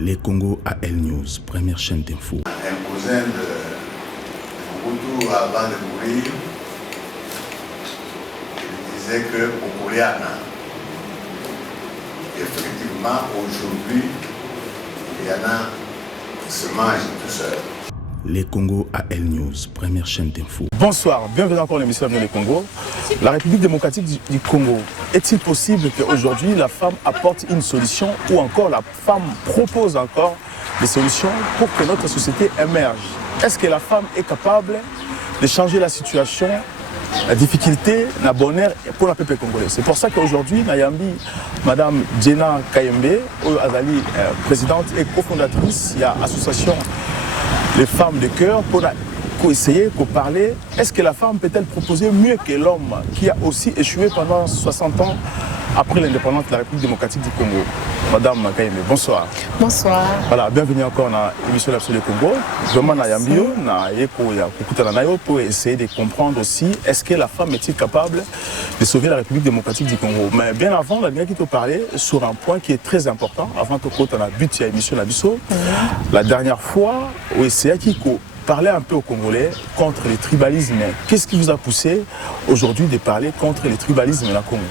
Les Congo AL News, première chaîne d'info. Un cousin de Mobutu, avant de mourir, il disait que Okoliana, effectivement, aujourd'hui, il y en a qui se mangent tout seuls. Les Congo AL News, première chaîne d'info. Bonsoir, bienvenue encore à l'émission Avenir du Congo. La République démocratique du Congo, est-il possible qu'aujourd'hui la femme apporte une solution ou encore la femme propose encore des solutions pour que notre société émerge? Est-ce que la femme est capable de changer la situation, la difficulté, la bonheur pour la peuple congolais? C'est pour ça qu'aujourd'hui, Nayambi, Madame Djena Kayembe, Azali, présidente et cofondatrice, il y a l'association Les Femmes de Cœur, pour essayer, pour parler. Est-ce que la femme peut-elle proposer mieux que l'homme qui a aussi échoué pendant 60 ans après l'indépendance de la République démocratique du Congo? Madame Kayembe, bonsoir. Bonsoir. Voilà, bienvenue encore dans l'émission L'Absolu Congo. Vraiment, Nayambio, pour essayer de comprendre aussi, est-ce que la femme est-il capable de sauver la République démocratique du Congo? Mais bien avant, la dernière qui te parlait sur un point qui est très important, avant que tu aies un but, il y a l'émission Nabiso. La dernière fois, c'est qui parler un peu aux Congolais contre les tribalismes. Qu'est-ce qui vous a poussé aujourd'hui de parler contre les tribalismes dans le Congo?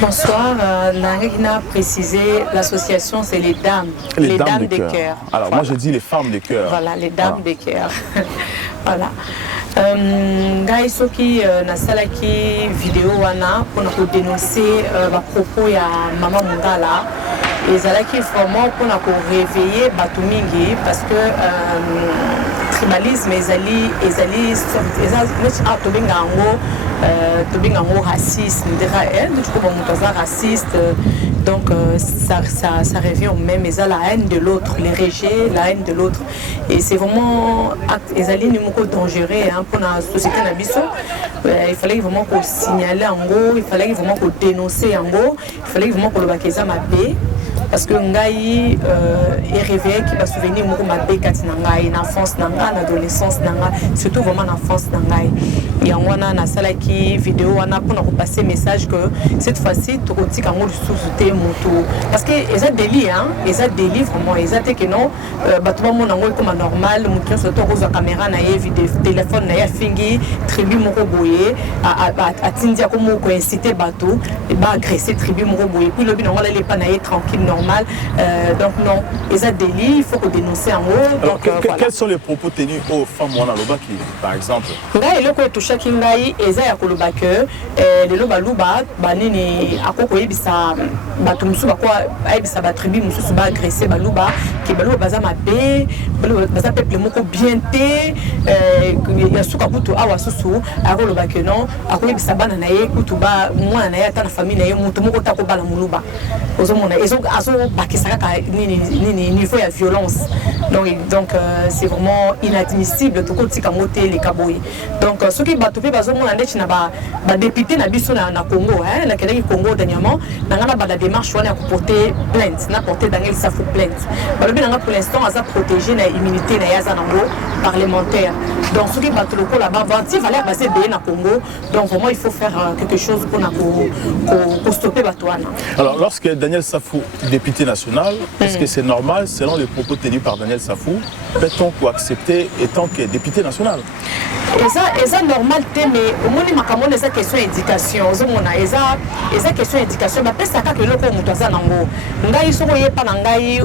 Bonsoir, Narina a précisé, l'association c'est les dames. Les dames de cœur. Alors voilà. Moi je dis les femmes de cœur. Voilà, les dames de cœur. Voilà. Ngai soki nasalaki vidéo wana pour dénoncer ma propos ya Maman Mungala. Ezalaki vraiment pour réveiller Batumingi parce que tribalisme ezali racisme, raciste, donc ça revient au même, mais la haine de l'autre, les rejets, la haine de l'autre, et c'est vraiment ezali numéro dangereux pour la société nabiso. Il fallait vraiment qu'on signale en gros, il fallait vraiment qu'on dénonce en gros, il fallait vraiment qu'on le bakeza mabé. Parce que ngai est réveillé qui va souvenir de ma bécate nangai, l'enfance nangai, l'adolescence nangai, surtout vraiment l'enfance nangai. Et on a na sala qui vidéo on a pour nous passer message que cette fois-ci tu retires quand on sous-souter moto parce que ils ont des liens, ils ont des livres vraiment ils ont que non bâtiment mon angle comme normal moto sur ton rose caméra na vidéo téléphone na ya fingi tribu moko boye à tindia comme ko inciter bateau et ba agresser tribu moko boye puis le bin on aller pas na tranquille normal donc non ils ont des livres il faut dénoncer en haut donc quels sont les propos tenus aux femmes wana lobaki par exemple là il est chaque ngai eza ya koloba que lelo baluba banini akoko yebisa bato musu bakwa ayebisa ba tribu musu ba agresser baluba ke baluba baza mabe baluba baza peuple moko bien te ya suka kutu awa susu akoloba que non akoyebisa bana na ye kutu ba mwana na ye ata na famille na ye mutu moko ta ko bala muluba ozomona azo bakisa ka nini niveau ya violence donc c'est vraiment inadmissible to kotika mote les kaboyi donc ce qui bato pe bazomona ndeti na ba député na biso na Congo la keleki Congo dernièrement nanga ba la démarche wana ko porter plainte na porter Daniel Safou plainte balobi nanga pour l'instant aza protéger na immunité na yaza nango parlementaire donc ce qui bato loko là-bas vanti valeur basé bé na Congo donc vraiment il faut faire quelque chose pour stopper bato wana. Alors lorsque Daniel Safou député national est-ce que c'est normal selon les propos tenus par Daniel Safou peut-on accepter étant que député national? Et ça normal mais au moins makamone eza question éducation ozomona eza question éducation ba pesa ka keloko mutu aza nango ngai soko yepa na ngai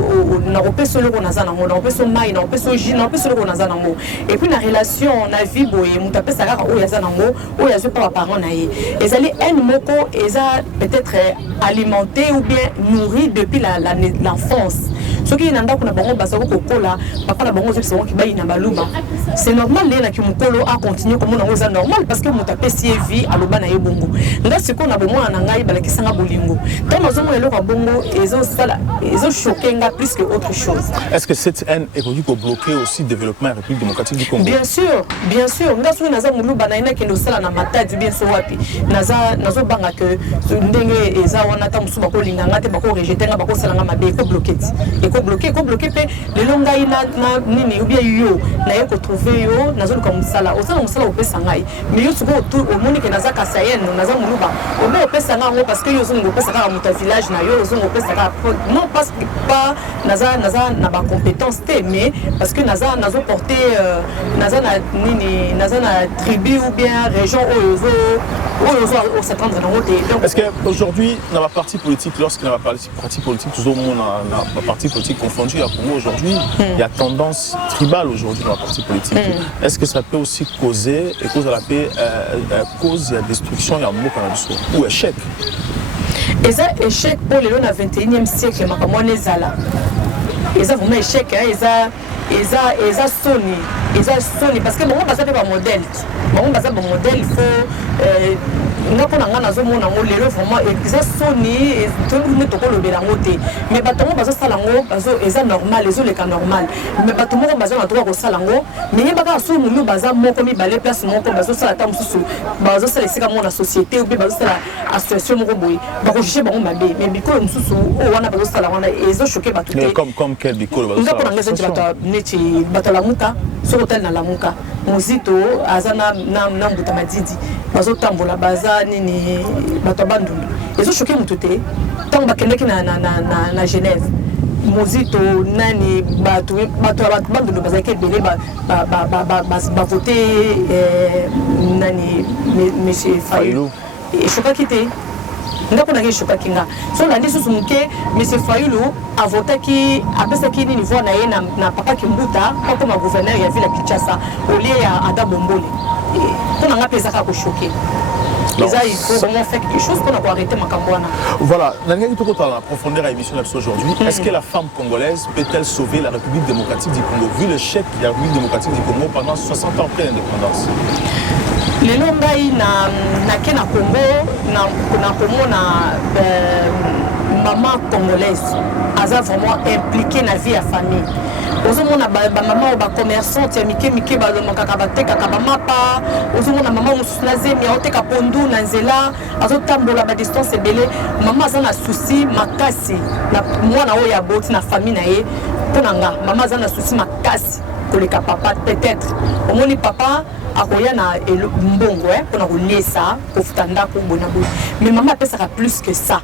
na kopesa loko naza nango na kopesa mai na kopesa jus na kopesa loko naza nango et puis na relation na vie boye mutu apesa ka oyo aza nango oyo azo pa parents na ye ezali un moko eza peut-être alimenté ou bien nourri depuis l'enfance ce qui nanda kuna bango basako kokola papa na bango zopesa ki bayi na baluba c'est normal les na ki mukolo a continuer comme on a normal parce que mutape si vie à l'oba na yebongo nga siko na bomona na ngai balakisanga bolingo tant nozomo lelo ka bongo ezo choquer nga plus que autre chose. Est-ce que cette haine est pour bloquer aussi le développement de la République démocratique du Congo? Bien sûr nga sou naza muluba na ina kendo sala na matadi bien so wapi nazo banga que ndenge eza wana ta musuba ko linga ngate bako rejeter nga bako sala nga mabe ko bloquer pe lelo ngai na nini ou bien yo na yeko trouver yo nazo ka musala musala opesa ngai mais yo suko au moni ke naza kasayeno naza muluba obe opesa nga ngo parce que yo zongo opesa ka muta village na yo zongo opesa ka non pas naza na ba compétence mais parce que naza porté naza na tribu ou bien région où s'attendre dans côté. Est-ce qu'aujourd'hui dans la partie politique, lorsqu'il y a la partie politique, toujours la partie politique confondue à Congo aujourd'hui, il y a tendance tribale aujourd'hui dans la partie politique. Est-ce que ça peut aussi causer et cause à la paix, cause il y a destruction, il y a un mot ou échec? Et ça échec pour les dans le 21e siècle, ma comme on est là. Et ça vraiment échec, eza soni parce que bango baza pe ba modèle. Bango baza ba modèle, il faut ngapona ngana zo mona ngo lelo vraiment eza soni to nous to ko lobela ngote. Mais batongo bazo sala ngo bazo eza normal, ezo le ka normal. Mais batongo bazo na droit ko sala ngo, mais yebaka so mulu baza moko mi balé place moko bazo sala ta mususu. Bazo sala sika mo na société ou bien bazo sala association moko boy. Ba ko juger bango mabe, mais biko mususu o wana bazo sala wana ezo choquer batu te. Comme quel biko bazo sala. Neti batalamuka sur hôtel na lamuka muzito azana na mbuta madidi bazo tambola baza nini bato bandundu ezo choquer mututé tant bakendeki na Genève muzito nani bato bandundu baza ke belé ba voter nani monsieur Fayulu et choquer quitté ndako na kesho kakinga so la ndisu sumuke monsieur Fayulu a voté qui apesa ki ni niveau na ye na papa Kimbuta comme gouverneur ya ville Kinshasa au lieu ya Ada Bombole pour nga pesa ka ko choquer il faut vraiment faire quelque chose pour arrêter Makambwana. Voilà, dans la profondeur à l'émission aujourd'hui, est-ce que la femme congolaise peut-elle sauver la République démocratique du Congo vu le chèque de la République démocratique du Congo pendant 60 ans après l'indépendance? Les lombai na Kenya Congo na maman congolaise aza vraiment impliquée na vie à famille. Ozomona ba maman ba commerçant tia mike ba lomaka ba teka ka ba mapa ozomona maman musuna zemi oteka pondu na nzela azotambola ba distance ebele maman aza na souci makasi na mwana oyo ya boti na famille na ye ponanga maman aza na souci makasi koleka papa peut-être omoni papa akoya na mbongo pona kolesa kofuta ndako bona bona mais maman apesaka plus que ça.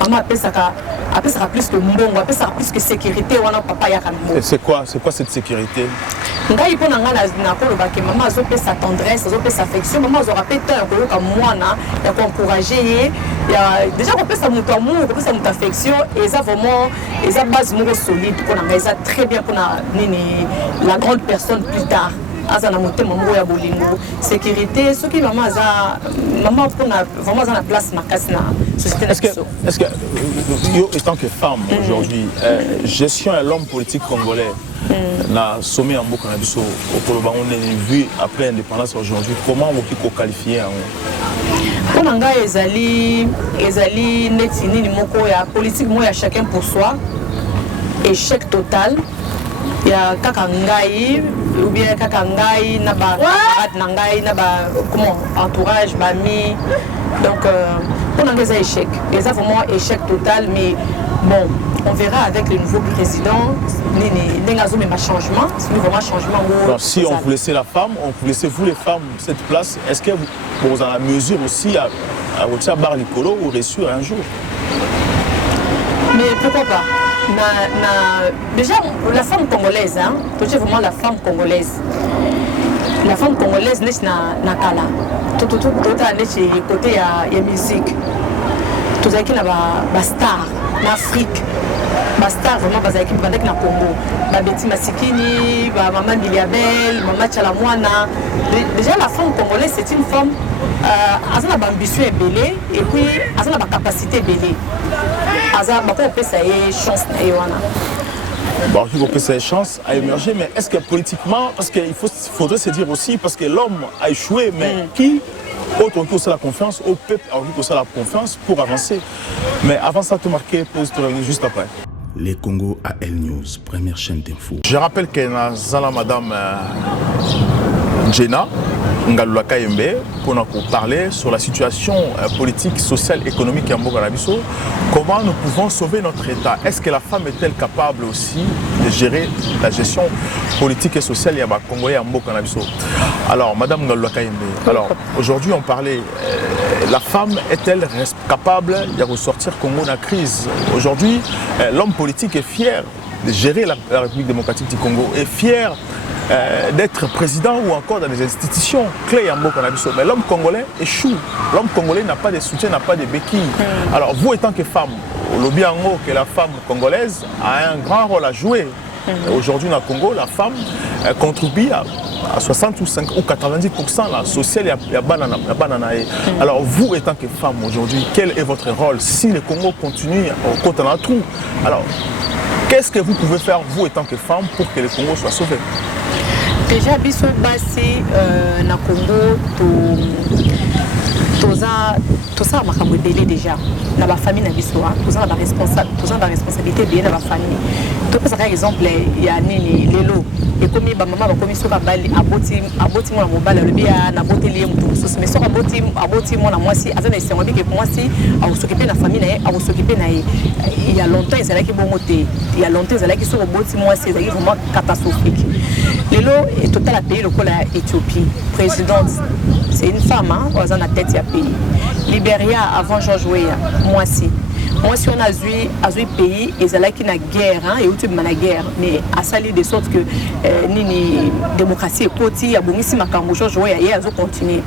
Maman apesaka plus que mbongo, apesaka plus que sécurité wana papa ya kanmo. Et c'est quoi cette sécurité? Ngai pona ngala na koloba ke maman azopesa tendresse, azopesa affection, maman azora peta koloka mwana ya encourager ya déjà kopesa mutu amour, kopesa mutu affection et ça vraiment eza base moko solide pona ngai eza très bien pona nini la grande personne plus tard. Azana motema moko ya bolingo sécurité ce qui maman pona vraiment za na place makasi na société. Est-ce que yo étant que femme aujourd'hui gestion de l'homme politique congolais na sommet en Boka na biso au Koloba on est vu après l'indépendance aujourd'hui comment on peut qualifier on nga ezali neti nini moko ya politique mo ya chacun pour soi échec total ya kaka ngai ou bien kaka ngai na ba camarade na ngai na ba comment entourage ba mi donc on a des échecs et ça vraiment échec total mais bon on verra avec le nouveau président n'engazo même changement c'est vraiment changement. Alors, si on vous laissez la femme on vous laissez vous les femmes cette place est-ce que vous avez la mesure aussi à retirer bar Nicolo ou réussir un jour? Mais pourquoi pas? Déjà, la femme congolaise, c'est vraiment la femme congolaise. La femme congolaise n'est pas kala. Tout est côté de musique. Tout est na star en Afrique. Ma star vraiment parce que pendant que na Congo, ba Betty Masikini, ba maman Miliabel, maman Chalamwana. Déjà la femme congolaise c'est une femme elle a une ambition belée et puis elle a une capacité belée. Elle a une chance chance à émerger, mais est-ce que politiquement, parce qu'il faudrait se dire aussi, parce que l'homme a échoué, mais qui autre que ça la confiance, au peuple a que ça la confiance pour avancer. Mais avant ça, tout marqué, pause, tu reviens juste après. Les Congo AL News, première chaîne d'info. Je rappelle que Zala Madame Jenna, Ngalula Kayembe pour nous parler sur la situation politique, sociale, économique en Mokanabiso. Comment nous pouvons sauver notre État? Est-ce que la femme est-elle capable aussi de gérer la gestion politique et sociale du Congolais en Mokanabiso? Alors, Madame Ngalula Kayembe, alors aujourd'hui on parlait, la femme est-elle capable de ressortir Congo de la crise? Aujourd'hui, l'homme politique est fier de gérer la République démocratique du Congo, est fier d'être président ou encore dans des institutions clés en Mokanabiso. Mais l'homme congolais échoue. L'homme congolais n'a pas de soutien, n'a pas de béquilles. Alors vous, étant que femme, au lobby en haut, que la femme congolaise a un grand rôle à jouer. Aujourd'hui, dans le Congo, la femme contribue à 60 ou 90% la sociale et la banane. Alors vous, étant que femme aujourd'hui, quel est votre rôle si le Congo continue au côté dans le trou? Alors, qu'est-ce que vous pouvez faire, vous, étant que femme, pour que le Congo soit sauvé? Déjà, biso basi na Congo, toza makambo ebele déjà na ba famille na biso, toza na responsabilité bien na ba famille. Topesa par exemple ya nini lelo ekomi ba mama bakomi soka bali aboti mwana mobala lobi na boteli mutu mosusu mais soka aboti mwana mwasi aza na esengo bike mwasi akosokipe na famille na ye akosokipe na ye. Il y a longtemps ezalaki bongo te, il y a longtemps ezalaki soka boti mwasi ezalaki vraiment catastrophique. Lelo est total à pays lokola Éthiopie présidente c'est une femme dans la tête du pays. Libéria avant George Weah moi si on a vu pays et là qui na guerre et où tu na guerre mais à salir de sorte que nini démocratie est côté a bongi si makambo George Weah et azo continuer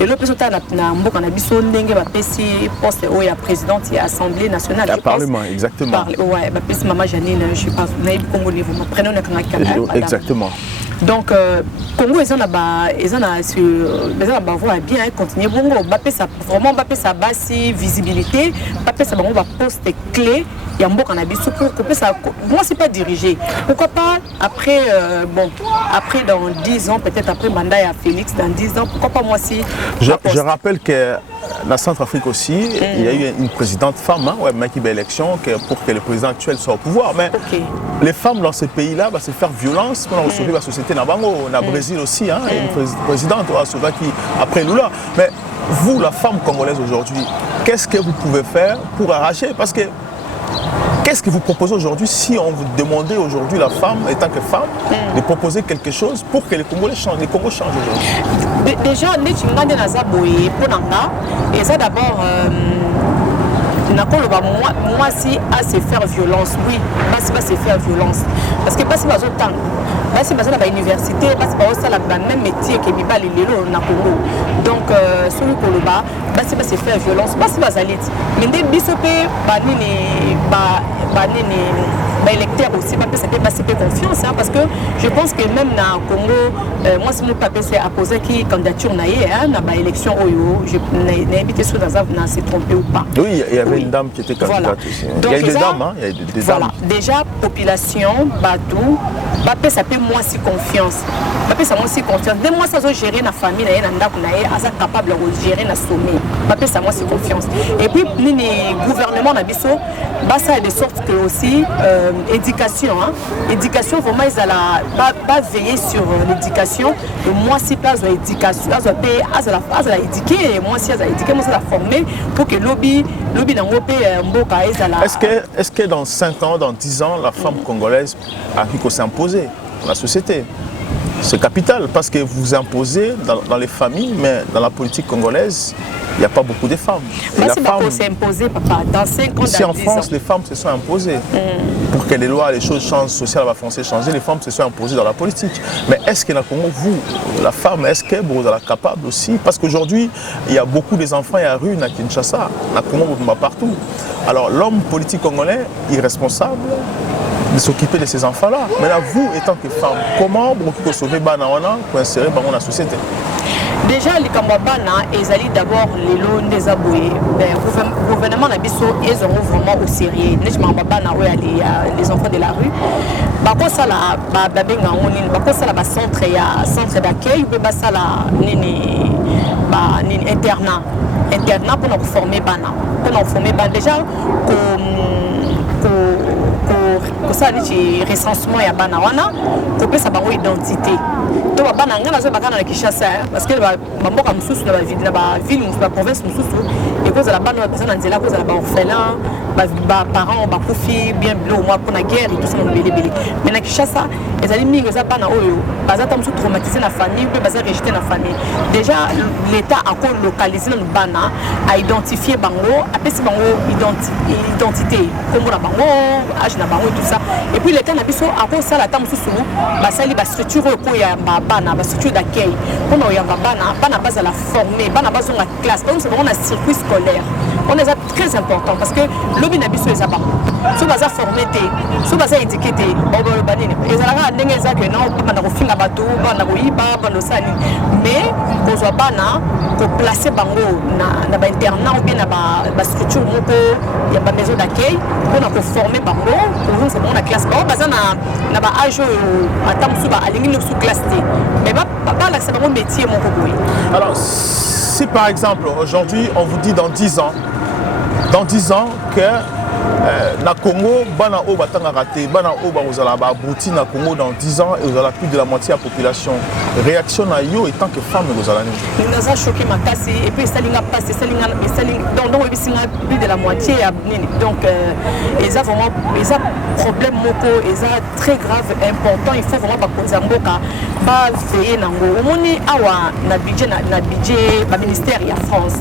et le président na mboka na biso ndenge ba pesi poste Weah présidente et assemblée nationale le parlement exactement ouais ba pesi maman Janine je sais pas na Congo niveau prénom na kanaka exactement. Donc Congo ils en a sur voie bien continuer bongo vraiment sa basse visibilité sa bongo ba poste clé ya mboka na biso pour que ça moi c'est pas dirigé pourquoi pas après après dans 10 ans peut-être après mandat à Félix dans 10 ans pourquoi pas moi si je rappelle que dans Centrafrique aussi il y a eu une présidente femme qui a élection pour que le président actuel soit au pouvoir mais les femmes dans ce pays-là va se faire violence pour sauver la société na bango na Brésil aussi une présidente qui après Lula mais vous la femme congolaise aujourd'hui qu'est-ce que vous pouvez faire pour arracher parce que qu'est-ce que vous proposez aujourd'hui si on vous demandait aujourd'hui la femme, étant que femme, de proposer quelque chose pour que les Congolais changent, les Congos changent aujourd'hui? Déjà, et ça d'abord, moi si à se faire violence, oui, pas se faire violence. Parce que pas si pas autant. Basi baza na université basi ba osala ba même métier que mibali lelo na Congo donc solo koloba basi ba se faire violence basi bazaliti mais nde biso pe ba nini ba électeur aussi ba se pe confiance parce que je pense que même na Congo moi si mon papa s'est apposé qui candidature na na ba élection oyo je n'ai évité sur dans s'est trompé ou pas. Oui, il y avait une dame qui était candidate aussi. Donc, il y a des dames il y a des dames. Déjà population Badou Bapé ça peut moi si confiance. Bapé ça moi si confiance. Dès moi ça doit gérer la famille na yena ndako na ye asa capable de gérer la sommet. Bapé ça moi si confiance. Et puis les gouvernement na biso ba ça de sorte que aussi éducation éducation vraiment ils pas veiller sur l'éducation. Moi si pas l'éducation, à la éduquer moi si à éduquer moi ça la former pour que lobby dans mboka ezala. Est-ce que dans 5 ans, dans 10 ans la femme congolaise a pu s'imposer dans la société? C'est capital parce que vous imposez dans les familles, mais dans la politique congolaise, il n'y a pas beaucoup de femmes. S'imposer, papa. Dans 5 ans, ici en France, les femmes se sont imposées. Pour que les lois, les choses changent, sociales, la France changer, les femmes se sont imposées dans la politique. Mais est-ce que dans le Congo, vous, la femme, est-ce que vous êtes capable aussi? Parce qu'aujourd'hui, il y a beaucoup d'enfants à la rue, à Kinshasa, à Congo, partout. Alors l'homme politique congolais est responsable de s'occuper de ces enfants-là. Maintenant, vous, étant que femme, comment vous pouvez sauver Banawana pour insérer dans la société? Déjà, les Kambabana, ils allaient d'abord les lots des aboués. Le gouvernement n'a biso, ils ont vraiment au sérieux. Les enfants de la rue. Par contre, ça, la centre d'accueil, ça, internat pour nous former Bana. Pour nous former Bana. Déjà, ça dit recensement ya bana wana ko pesa bango identité to bana ngana zo bakana na Kinshasa parce que ba mboka mususu na ba ville mususu ba province mususu et cause la bana personne nzela cause la ba orphelin ba parents ba kufi bien blo moi pour la guerre et tout ça mon belé mais na Kinshasa ezali mingi za bana oyo bazata musu traumatisé na famille ou baza rejeté na famille déjà l'état a localisé na bana a identifié bango apesi bango identité comme na bango âge na bango et tout ça et puis l'état na biso a ko sala ta mususu basali ba structure ko ya bana ba structure d'accueil pour na ya bana base à la former bana base na classe donc c'est vraiment un circuit scolaire on est très important parce que lobi na biso ezaba so baza formé té so baza étiqueté obolo banini ezalaka ndenge za que non bana ko finga bato bana ko yiba bana sani mais ko zo bana ko placer bango na ba internat ou bien na ba structure moko ya ba maison d'accueil pour na ko former bango pour c'est bon na classe ba baza na ba âge atam suba alingi no sous classe té mais ba là c'est vraiment métier moko boy. Alors si par exemple aujourd'hui on vous dit dans 10 ans que na Congo bana o batanga raté bana o ba ozala ba abouti na Congo dans 10 ans et ozala plus de la moitié de la population réaction na yo en tant que femme ozala ni nous a choqué ma casse et puis ça linga passe ça linga donc plus de la moitié donc ils a vraiment ils a problème moko ils a très grave important il faut vraiment ba konza mboka ba veiller nango omoni awa na budget ba ministère ya France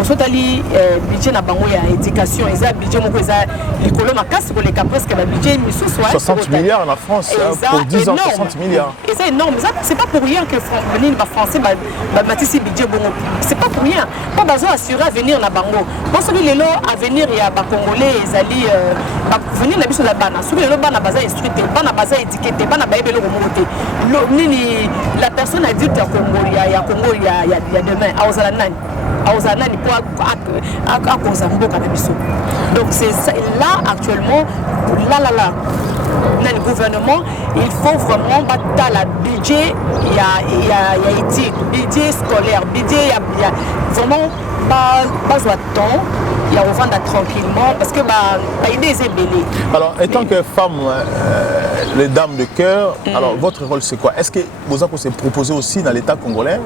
osotali budget na bango ya éducation ils a budget moko ils a l'école ma casse pour les cas presque le budget 60 milliards en France pour 10 ans 60 milliards et c'est énorme c'est pas pour rien que français matisi budget bon c'est pas pour rien pas besoin assurer avenir na bango parce que les lots avenir ya ba congolais ezali venir na biso la bana sur les lots bana baza instruit bana baza étiqueté bana ba ebelo moté nini la personne adulte ya Congo ya demain a ozala nani auzanani pour à cause mboka na biso donc c'est ça, là actuellement là dans le gouvernement il faut vraiment battre la budget il y a éthique budget scolaire budget il y a vraiment pas de temps il y a revendre tranquillement parce que idée est belée. Alors étant que femme les dames de cœur alors votre rôle c'est quoi est-ce que vous avez proposé aussi dans l'état congolais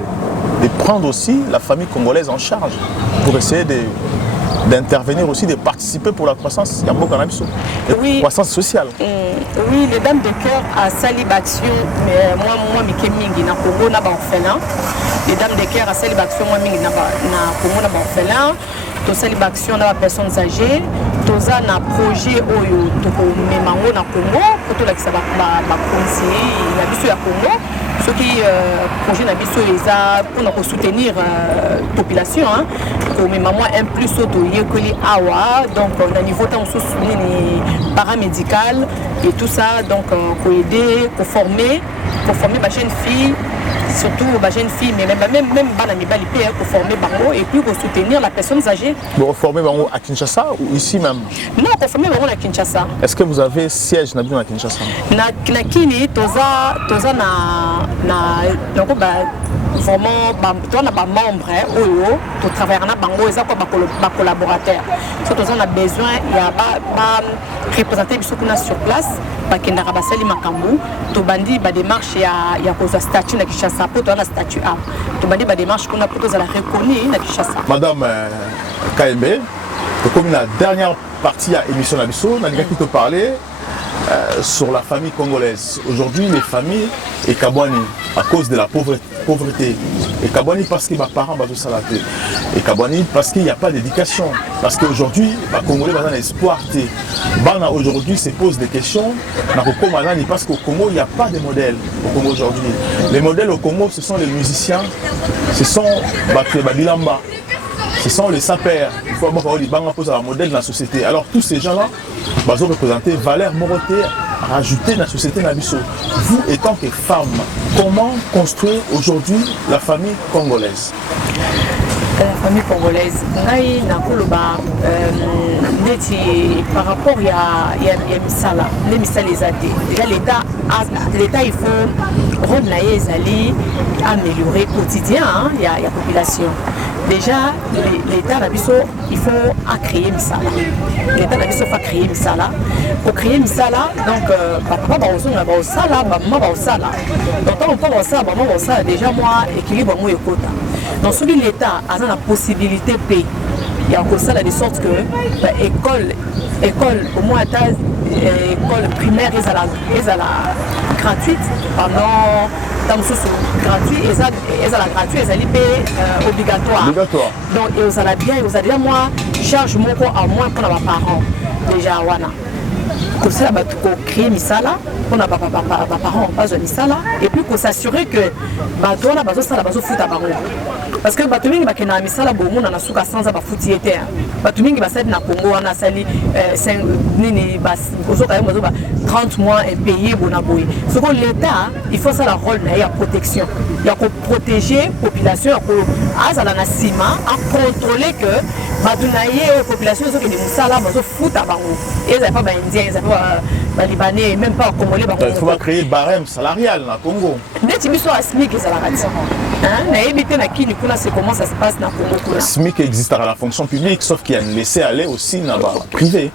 de prendre aussi la famille congolaise en charge pour essayer d'intervenir aussi, de participer pour la croissance la croissance sociale. Oui, les dames de cœur à Salibaction, moi, Miké Mingi, na Congo, na orphelin. Les dames de cœur à Salibaction, moi, Mingi, na Congo, na orphelin. To Salibaction, na personnes âgées. Toza na projet oyo to memango na Congo, pour tout la qui ça va conseiller la biso ya Congo. Ce qui projet na biso eza pour soutenir population comme maman un plus auto yekoli awa donc au niveau tant ni paramédical et tout ça donc pour aider pour former ma jeune fille surtout ma jeune fille mais même bana mibali pe pour former bango et puis pour soutenir la personne âgée. Pour former bango à Kinshasa ou ici même? Non, pour former bango à Kinshasa. Est-ce que vous avez siège na à Kinshasa? Na kini toza na donc vraiment toi na ba membre oyo to travailler na bango eza quoi ba collaborateur. Surtout on a besoin il y a ba représenter biso kuna sur place ba kendaka basali makambu to bandi ba démarche ya koza statut na Kinshasa pour toi na statut A. To bandi ba démarche kuna pour toi la reconnu na Kinshasa. Madame KMB, comme la dernière partie à émission na biso na qui te parler sur la famille congolaise. Aujourd'hui, les familles et Kabouani, à cause de la pauvreté. Et Kabouani parce que mes parents sont salatés. Et Kabouani parce qu'il n'y a pas d'éducation. Parce qu'aujourd'hui, les Congolais ont un espoir. Aujourd'hui, se posent des questions. Parce qu'au Congo, il n'y a pas de modèle au Congo aujourd'hui. Les modèles au Congo, ce sont les musiciens, ce sont Bilamba. Ce sont les sapeurs. Il faut avoir un modèle dans la société. Alors tous ces gens-là, ils ont représenté Valère Moroté, rajouté dans la société Nabiso. Vous, étant que femme, comment construire aujourd'hui la famille congolaise? La famille congolaise, par rapport à Misala, les Misala les AD. Déjà l'État il faut rendre les alliés améliorer quotidien, il y a la population. déjà l'état d'Abisso il faut créer misala l'état d'Abisso faut créer misala pour créer misala donc papa va au sala maman va au sala donc tant on va au sala déjà moi équilibre moi écota donc celui l'état a la possibilité de payer il y a encore ça de sorte que école au moins école primaire est à la gratuite pendant dans gratuit et ça la gratuit et ça est obligatoire donc et vous allez bien dire moi charge mon corps à moins pour les parents déjà wana comme ça va créer misala pour les parents pas de misala et puis pour s'assurer que bateau là bateau ça la bateau foot à baron parce que bateau mingi bakena misala bomo na suka sans ba foot yete bateau mingi ba na Congo wana sali 5 nini bas ozoka yo ba 30 mois et payé bonaboy ce que l'état il faut ça la rôle na ya protection il y a pour protéger population pour azala na sima à contrôler que bateau na ye population zo ke de misala bateau foot à baron et ça pas ba indien ça pas libanais même pas congolais il faut pas créer barème salarial na Congo neti biso asmik ezala ratio na ebité na kini kuna c'est comment ça se passe na Congo kuna SMIC existe à la fonction publique sauf qu'il y a laissé aller aussi na privé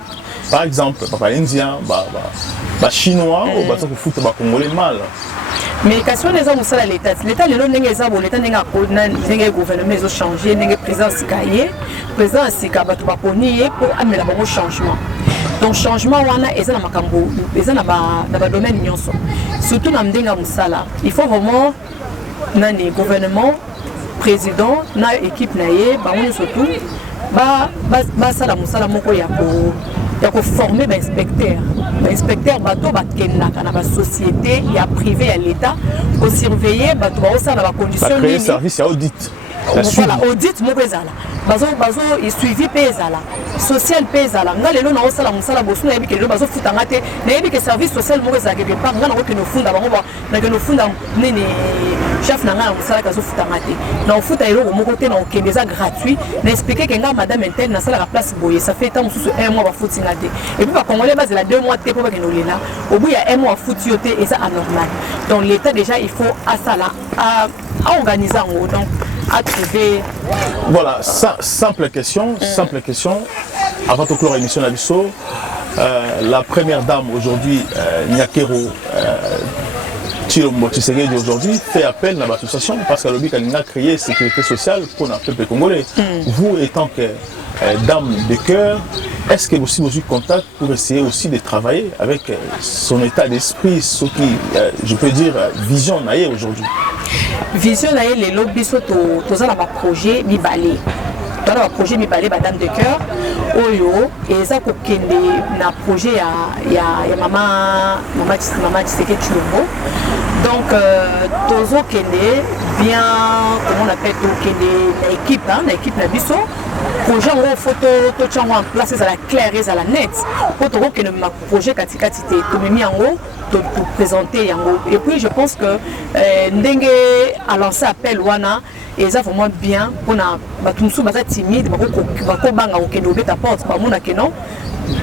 par exemple papa indien ba chinois ou ba ko foot ba congolais mal mais question des hommes ça l'état le ndenge ezabo l'état ndenge akona ndenge gouvernement ezo changer ndenge président sika bato ba ponier pour amela bango changement donc changement wana eza na makambo eza na ba domaine nyonso surtout na ndenge musala il faut vraiment nani gouvernement président na équipe na ye bango surtout ba sala musala moko ya ko former ba inspecteur bato bakendaka na ba société ya privé ya l'état ko surveiller bato ba osala ba conditions créer service ya audit voilà audit moko ezala bazo suivi pe ezala social pe ezala nga lelo na osala musala bosu na yebi ke lelo bazo futanga te na yebi ke service social moko ezala quelque part nga na ko ke no funda bango ba na ke no funda nini chef na nga na musala ka zo futanga te na ofuta eloko moko te na okende eza gratuit na expliquer que nga madame interne na sala la place boye ça fait tant mususu 1 mois ba futinga te et puis ba congolais base la 2 mois te po ba ke no lela au bout il y a 1 mois futi yo te eza anormal donc l'état déjà il faut asala à organiser en haut donc à trouver. Voilà, simple question. Avant de clore l'émission d'Abisso, la première dame aujourd'hui, Nyakero Tshilombo Tshisekedi aujourd'hui, fait appel à l'association parce qu'elle a créé sécurité sociale pour le peuple congolais. Vous, étant que dame de cœur, est-ce que vous avez contact pour essayer aussi de travailler avec son état d'esprit, ce qui, je peux dire, vision naïe aujourd'hui? Vision naïe, les lobbies sont tous à projet Mibale. Dans le projet Mibale, Madame de cœur, Oyo, et ça, na projet, il y a maman Tshisekedi Tshilombo. Donc, Tozo Kende, bien, comment on appelle l'équipe, l'équipe Nabiso. Projet en photo, tout en place, ça la claire, ça la net. Pour que le projet Katikati te mis en haut, te présenter en haut. Et puis je pense que Ndenge a lancé appel Wana et ça vraiment bien pour na batumsu baza timide bako banga okendo beta porte ba mona kenon.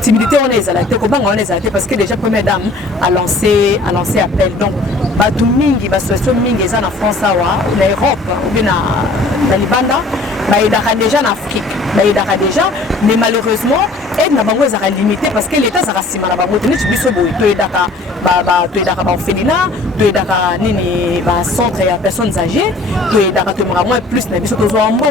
Timidité on est à la tête, on est à la tête parce que déjà première dame a lancé appel. Donc batu mingi basociation mingi eza na France awa, na Europe ou bien na Libanda. Il y a déjà en Afrique, mais malheureusement, l'aide n'a pas limité parce que l'État s'est rassimé à la banque. Tu es d'accord, tu es d'accord, orphelinat, tu es d'accord, centre et personnes âgées, tu es d'accord, tu es plus, tu es un bon,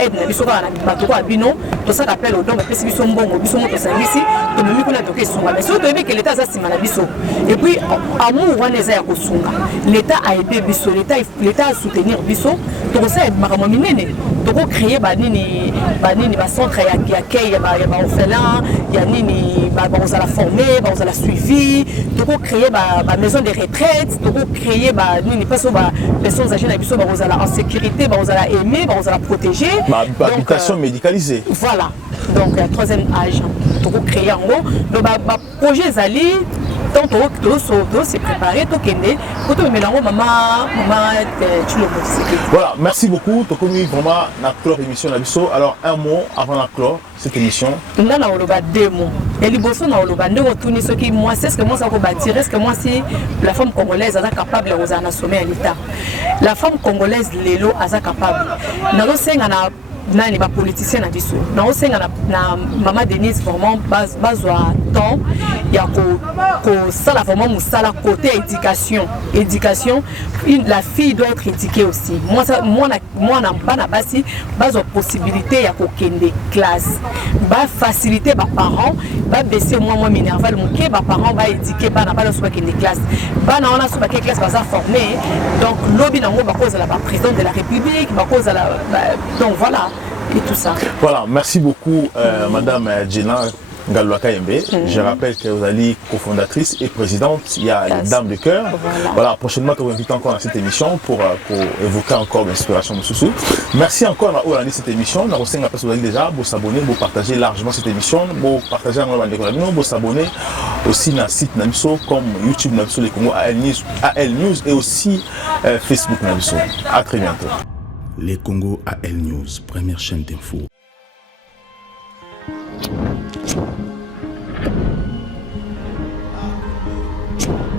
aide, tu es un binon, tout ça rappelle au don, tu es un bon, tu es un service, tu es un mais surtout que l'État s'est rassimé à la biso. Et puis, amour, on est à Kosunga. L'État a aidé biso, l'État a soutenu biso, tout ça est maramamine. Donc créer banini centre ya accueil ya orphelin ya nini on a la former on a la suivi donc créer maison de retraite donc créer nini pas so personnes âgées na biso on a la en sécurité on a la aimer on a la protéger habitation médicalisée voilà donc troisième âge donc créer en gros donc projet zali donc tout c'est préparé tout kende pour tout mélanger maman Tshilombo Tshisekedi. Voilà, merci beaucoup. Tu as vraiment la clore émission d'Abisso. Alors un mot avant la clore cette émission. Là on a deux mots. Et les bossons on a deux retourner ce qui moi c'est ce que moi ça va bâtir est-ce que moi si la femme congolaise est capable de sommet à l'état. La femme congolaise lelo est capable. Nalo senga na nani ba politicien na biso na osenga na Maman Denise vraiment bazwa temps ya ko sala vraiment musala côté éducation la fille doit être éduquée aussi moi na bana basi bazwa possibilité ya ko kende classe ba faciliter ba parents ba baisser moi minerval muke ba parents ba éduquer bana ba so ba kende classe bana ona so ba kende classe ba ça formé donc lobby na ngo ba cause la président de la République ba cause la donc voilà et tout ça. Voilà, merci beaucoup Madame Gina Ngaluaka Yembe. Je rappelle que vous êtes cofondatrice et présidente, il y a les Dames de Cœur. Voilà, prochainement, on vous invite encore dans cette émission pour évoquer encore l'inspiration de Soussou. Merci encore à cette émission. Nous avons déjà, vous abonner, vous partager largement cette émission, vous partager vous abonner aussi dans le site Namso comme YouTube Namso les Congo AL News et aussi Facebook Namso. À très bientôt. Les Congo AL News, première chaîne d'info. Thank you.